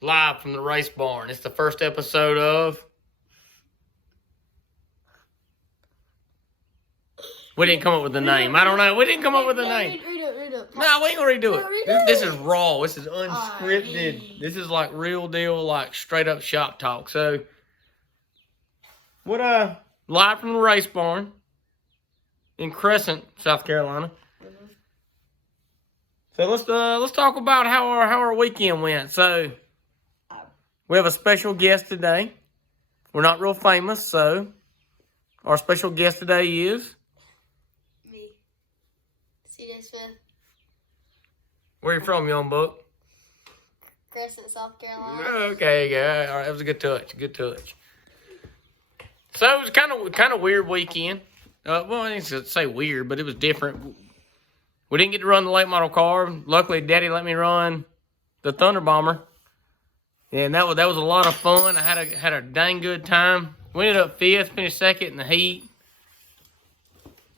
live from the race barn. It's the first episode of... We didn't come up with the name. I don't know. We didn't come up with the name. Read it. No, we ain't gonna redo it. This is raw. This is unscripted. This is like real deal, like straight up shop talk. So, live from the race barn in Crescent, South Carolina. So let's talk about how our weekend went. So we have a special guest today. We're not real famous, so our special guest today is me, CJ Smith. Where you from, young buck? Crescent, South Carolina. Okay, yeah, all right, that was a good touch. Good touch. So it was kind of weird weekend. Well, I didn't say weird, but it was different. We didn't get to run the late model car. Luckily, Daddy let me run the Thunder Bomber, and that was a lot of fun. I had a dang good time. We ended up fifth, finished second in the heat.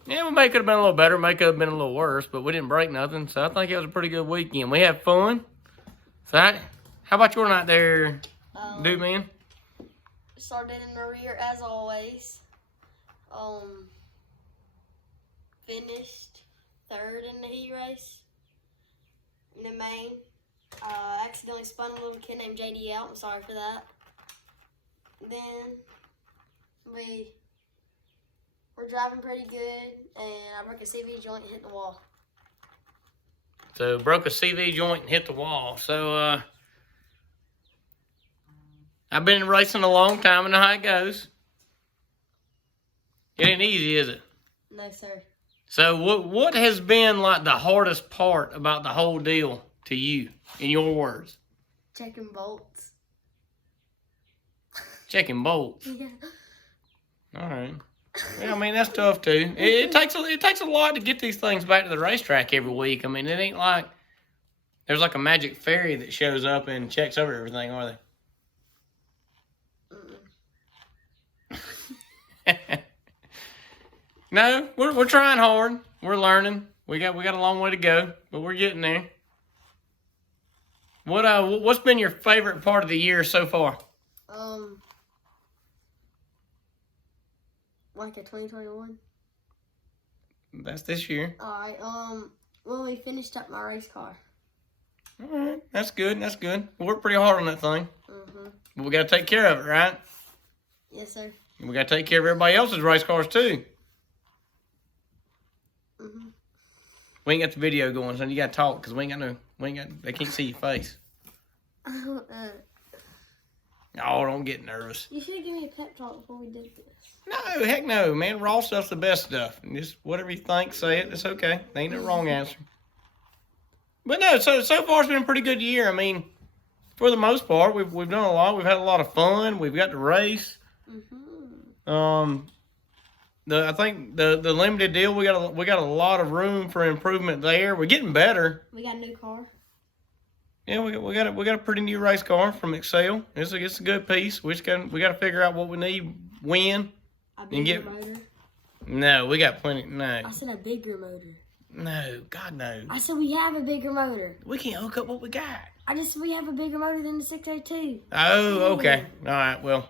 Yeah, we may could have been a little better, may could have been a little worse, but we didn't break nothing. So I think it was a pretty good weekend. We had fun. So how about your night there, dude, man? Started in the rear as always. Finished third in the heat race. In the main, accidentally spun a little kid named JD out. I'm sorry for that. Then we were driving pretty good, and I broke a CV joint and hit the wall. So broke a CV joint and hit the wall. So I've been racing a long time. I know how it goes. It ain't easy, is it? No, sir. So what has been like the hardest part about the whole deal to you, in your words? Checking bolts. Checking bolts. Yeah. All right. Yeah, I mean that's tough too. It takes a lot to get these things back to the racetrack every week. I mean it ain't like there's like a magic fairy that shows up and checks over everything, are they? No, we're trying hard. We're learning. We got a long way to go, but we're getting there. What's been your favorite part of the year so far? Like a 2021. That's this year. All right. When we finished up my race car. All right, that's good. That's good. We worked pretty hard on that thing. But we got to take care of it, right? Yes, sir. And we got to take care of everybody else's race cars too. We ain't got the video going, so you got to talk because they can't see your face. Oh, don't get nervous. You should have given me a pep talk before we did this. No, heck no, man. Raw stuff's the best stuff. And just whatever you think, say it. It's okay. There ain't no wrong answer. But no, so far it's been a pretty good year. I mean, for the most part, we've done a lot. We've had a lot of fun. We've got to race. I think the limited deal we got a lot of room for improvement there. We're getting better. We got a new car. Yeah, we got a pretty new race car from Excel. It's a good piece. We got to figure out what we need, when, and get motor. No, we got plenty. No. I said a bigger motor. No, God no. I said we have a bigger motor. We can't hook up what we got. We have a bigger motor than the 602. Oh, okay. All right. Well,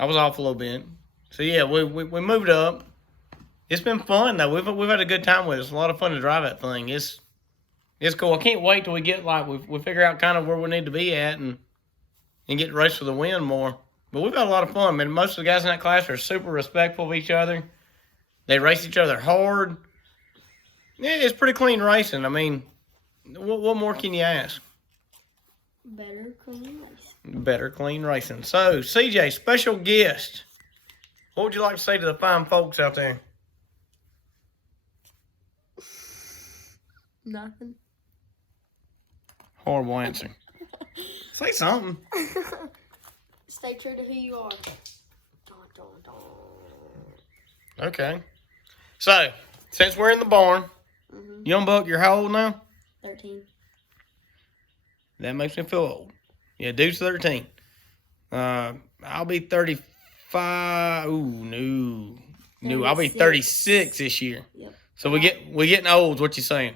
I was off a little bit. So yeah, we moved up. It's been fun though. We've had a good time with it. It's a lot of fun to drive that thing. It's cool. I can't wait till we get we figure out kind of where we need to be at and get the race for the win more. But we've had a lot of fun. I mean, most of the guys in that class are super respectful of each other. They race each other hard. Yeah, it's pretty clean racing. I mean, what more can you ask? Better, clean racing. Better, clean racing. So, CJ, special guest. What would you like to say to the fine folks out there? Nothing. Horrible answer. Say something. Stay true to who you are. Okay. So, since we're in the barn, Young Buck, you're how old now? 13. That makes me feel old. Yeah, dude's 13. I'll be 35. Ooh, no. I'll be 36 this year. Yep. So we're getting old. What you saying?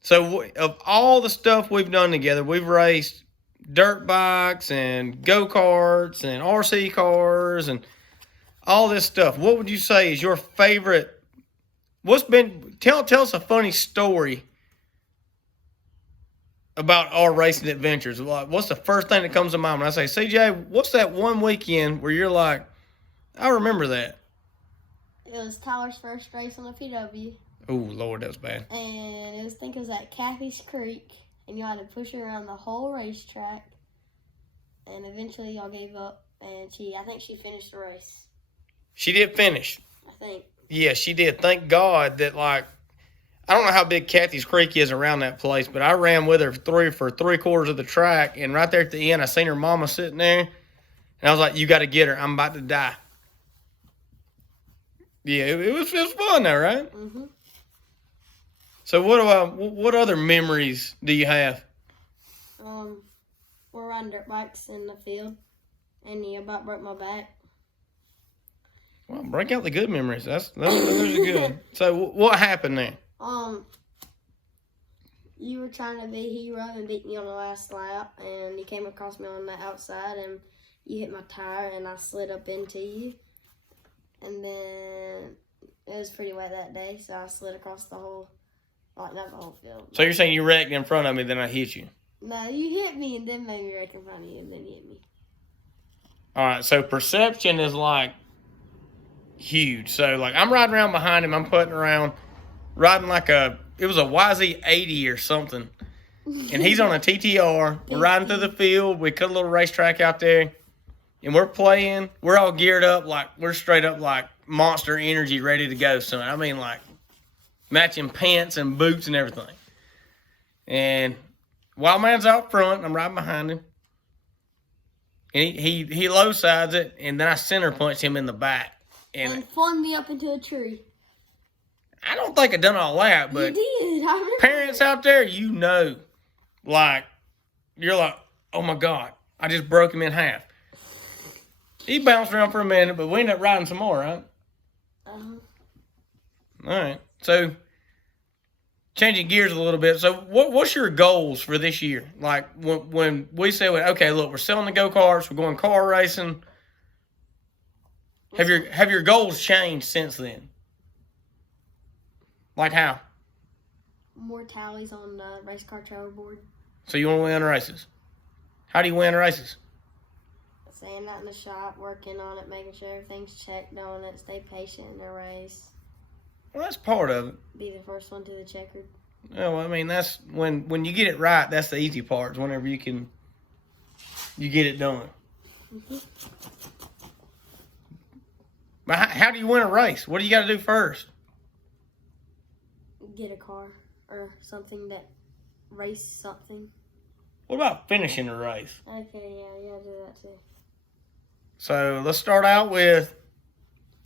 So of all the stuff we've done together, we've raced dirt bikes and go-karts and RC cars and all this stuff. What would you say is your favorite? Tell us a funny story about our racing adventures. What's the first thing that comes to mind when I say, CJ, what's that one weekend where you're like, I remember that? It was Tyler's first race on the PW. Oh, Lord, that was bad. And I think it was at Kathy's Creek. And you had to push her around the whole racetrack. And eventually y'all gave up. And I think she finished the race. She did finish. I think. Yeah, she did. Thank God that, I don't know how big Kathy's Creek is around that place, but I ran with her for three-quarters of the track. And right there at the end, I seen her mama sitting there. And I was like, you got to get her. I'm about to die. Yeah, it was fun though, right? Mm-hmm. So what other memories do you have? We're riding dirt bikes in the field, and you about broke my back. Well, break out the good memories. Those are good. So what happened there? You were trying to be a hero and beat me on the last lap, and you came across me on the outside, and you hit my tire, and I slid up into you. And then it was pretty wet that day, so I slid across the whole, not the whole field. So you're saying you wrecked in front of me, then I hit you? No, you hit me and then made me wreck in front of you, and then you hit me. All right, so perception is huge. So I'm riding around behind him, I'm putting around, riding it was a YZ80 or something. And he's on a TTR. We're riding through the field. We cut a little racetrack out there. And we're playing. We're all geared up we're straight up Monster Energy ready to go soon. I mean matching pants and boots and everything. And Wild Man's out front. I'm right behind him. And he low sides it. And then I center punched him in the back. And flung me up into a tree. I don't think I done all that, but you did. I remember. Parents out there, you're oh my God, I just broke him in half. He bounced around for a minute, but we ended up riding some more, right? Uh-huh. All right. So, changing gears a little bit. So, what's your goals for this year? When we say, okay, look, we're selling the go-karts, we're going car racing. Have your goals changed since then? Like how? More tallies on the race car trailer board. So you want to win races? How do you win races? Staying out in the shop, working on it, making sure everything's checked on it, stay patient in the race. Well, that's part of it. Be the first one to the checkered. Yeah, well, I mean, that's when you get it right, that's the easy part, is whenever you get it done. Mm-hmm. But how do you win a race? What do you got to do first? Get a car or something that race something. What about finishing the race? Okay, yeah, you gotta do that too. So let's start out with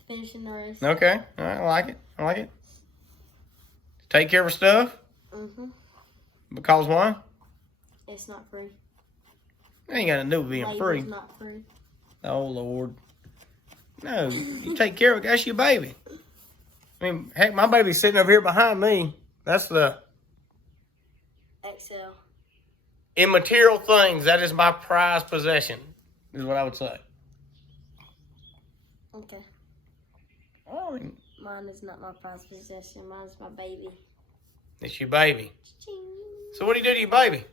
finishing the race. Okay, all right, I like it. Take care of stuff. Mm-hmm. Because why? It's not free. It ain't got to do with being free. It's not free. Oh Lord. No, you take care of it. That's your baby. I mean, heck, my baby's sitting over here behind me. That's the XL. immaterial things. That is my prized possession, is what I would say. Okay. I mean, mine is not my prized possession. Mine's my baby. It's your baby. Ching. So what do you do to your baby?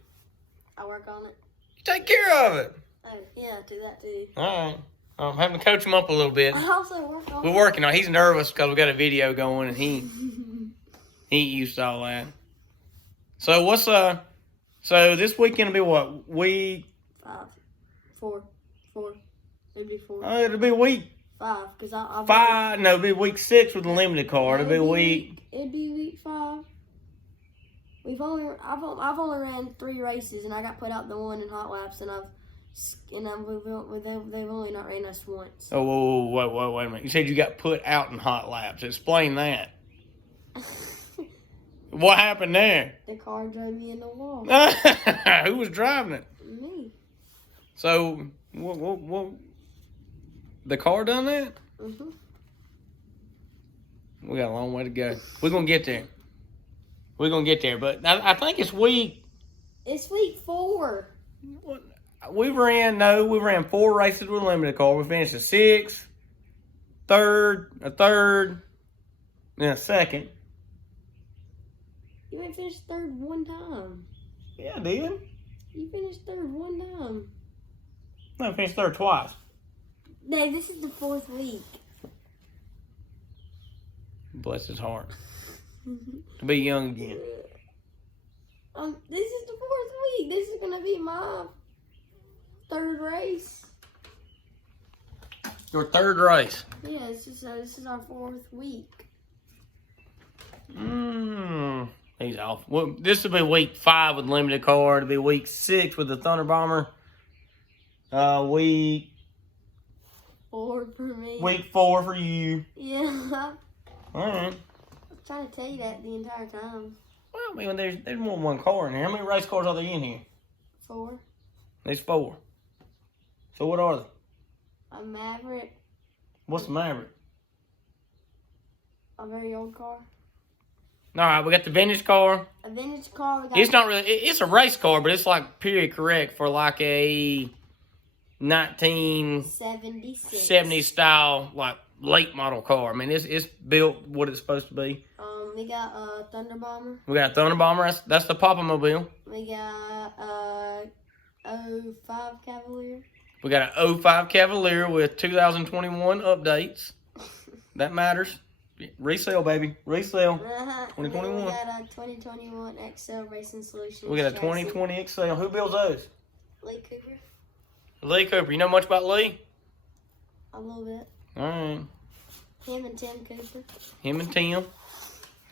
I work on it. You take care of it. Oh, yeah, do that too. All right. I'm having to coach him up a little bit. I also work on We're working on it. He's nervous because we got a video going and he ain't used to all that. So so this weekend will be what? Week 5, 4. It'd be 4. It'll be week 5, because I'll 5. No, it'll be week 6 with the limited car. It'll be week. It'd be week 5. I've only ran 3 races and I got put out the one in hot laps and they've only not ran us once. Oh, wait a minute. You said you got put out in hot laps. Explain that. What happened there? The car drove me in the wall. Who was driving it? Me. So, what? The car done that? Mm-hmm. We got a long way to go. We're going to get there. We're gonna get there, but I think it's week. It's week 4. We ran 4 races with a limited car. We finished a 6th, a third, and a second. You ain't finished third one time. Yeah, I did. You finished third one time. No, I finished third twice. Dave, this is the 4th week. Bless his heart. To be young again. This is the 4th week. This is gonna be my 3rd race. Your 3rd race. Yeah, this is our 4th week. He's off. Well, this will be week 5 with limited car. It'll be week 6 with the Thunder Bomber. Week 4 for me. Week 4 for you. Yeah. All right. I was trying to tell you that the entire time. Well, I mean, there's more than one car in here. How many race cars are there in here? 4. There's 4. So what are they? A Maverick. What's the Maverick? A very old car. All right, we got the vintage car. A vintage car. We got It's not really. It's a race car, but it's like period correct for like a 1970s 76. style, like late model car. I mean, it's built what it's supposed to be. We got a Thunder Bomber. We got a Thunder Bomber. That's the Papa Mobile. We got a 05 Cavalier. We got an 05 Cavalier with 2021 updates. That matters. Resale, baby. Resale. 2021. We got a 2021 XL Racing Solutions. We got a 2020 XL. Who builds those? Lee Cooper. Lee Cooper. You know much about Lee? A little bit. All right. Him and Tim Cooper. Him and Tim.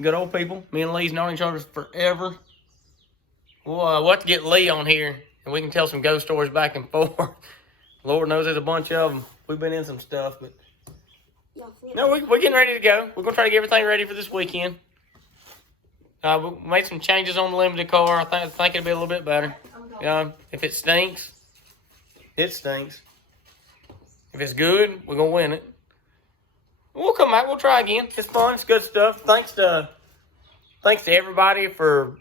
Good old people. Me and Lee's known each other forever. We'll have to get Lee on here, and we can tell some ghost stories back and forth. Lord knows there's a bunch of them. We've been in some stuff, but... No, we're getting ready to go. We're going to try to get everything ready for this weekend. We made some changes on the limited car. I think it'll be a little bit better. If it stinks, it stinks. If it's good, we're going to win it. We'll come back. We'll try again. It's fun. It's good stuff. Thanks to everybody for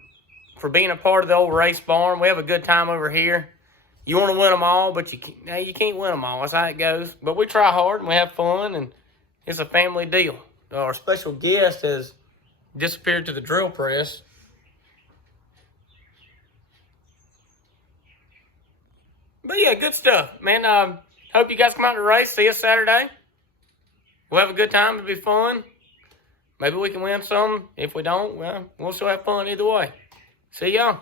being a part of the old race barn. We have a good time over here. You want to win them all, but you can't win them all. That's how it goes. But we try hard and we have fun, and it's a family deal. Our special guest has disappeared to the drill press. But yeah, good stuff, man. Hope you guys come out to the race. See us Saturday. We'll have a good time. It'll be fun. Maybe we can win some. If we don't, well, we'll still have fun either way. See y'all.